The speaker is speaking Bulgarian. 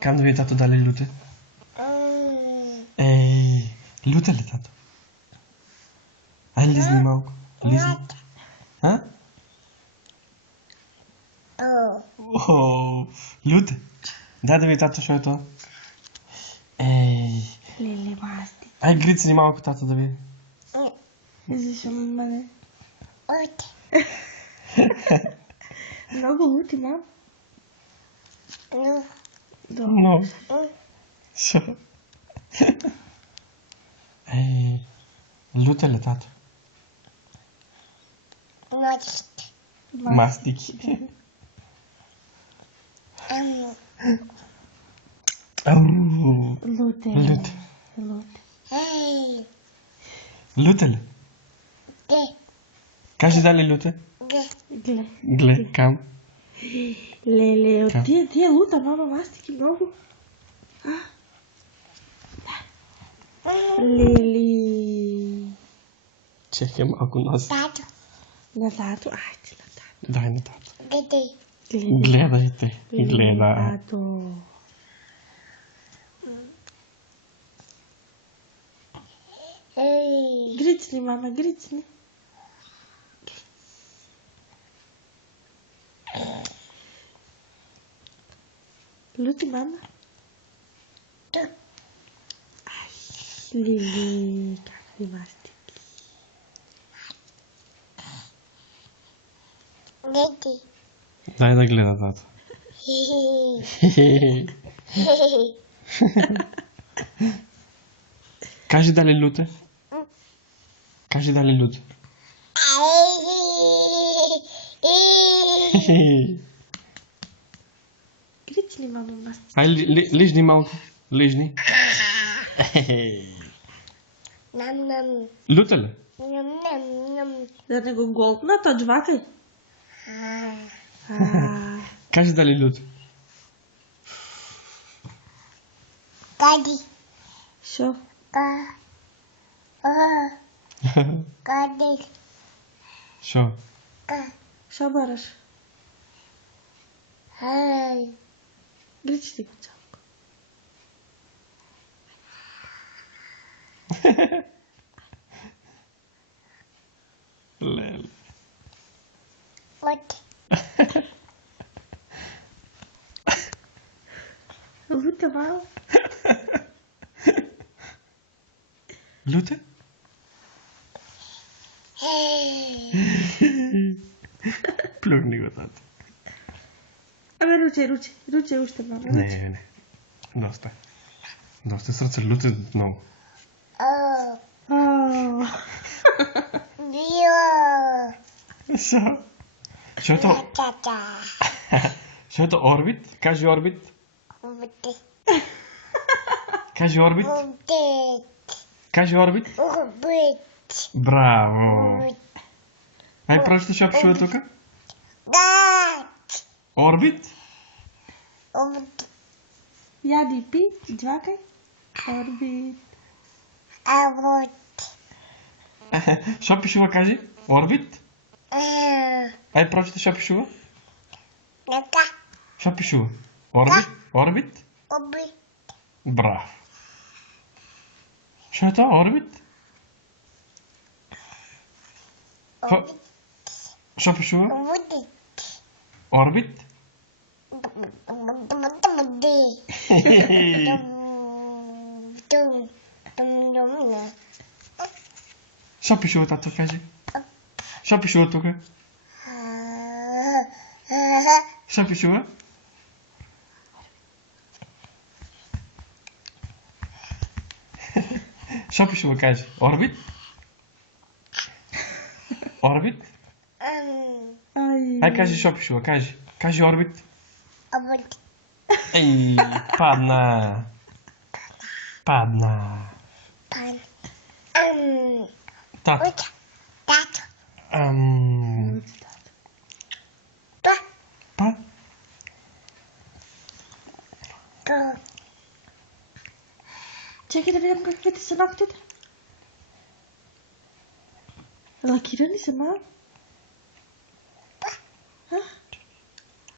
Kam да ви тато дали люте? Ей, люте ли тато? Ай, лизни малко. Лизни. А? О, люте. Дай да ви тато, що е това. Ей. Леле, масти. Ай, грицни малко тато да види. Защо мене? Много лути, мам. Да. Но. Що? Ей, люте ли тато? Мастики. Ау. Луте. Люте. Луте. Люте ли? Кажи дали люте? Гле. Гле, кам. Леле, от Кам. тия лута, мама, мастики много. Лели. Чекай малко носи. На тато. Айде на тато. Дай на тато. Гледай. Гледайте. Гледай. Тато. Грицни, мама, грицни. Люти, мама. Ай, Лили, какви мастики. Дай да гледа тато. Кажи дали люте? Кажи дали люте? Грицни, мама, мастики. Ай, лижни малко. Лижни. Люте ли? Да не го голтна, то джвакай. Кажи дали люте? Шо? Шо? Шо бараш? Грицни го цялко. Леле. Лута, мама. Люте? Плюгни го тато. Абе, руче, още, мама. Не. Доста. Доста сърце люте много. Шо? Шо е то орбит? Кажи орбит. Кажи орбит. Кажи орбит. Браво. Ай, прочитай, що пише тук. Орбит. Яди, пи, джвакай. Орбит. Що пишува, кажи? Орбит. Ай, прочитай, що пишува. Що пишува? Орбит. Орбит. Браво. Що е то? Орбит? Що пишува? Орбит. Що пишува, тато, кажи? Що пишува тук? Що пишува? Що пишува, кажи? Орбит? Орбит? Ай, кажи, що пишува, кажи. Кажи орбит. Ей, падна. Падна. Тато. Па? Чакай да видим какви ти са ногтите. Лакирани са, мама.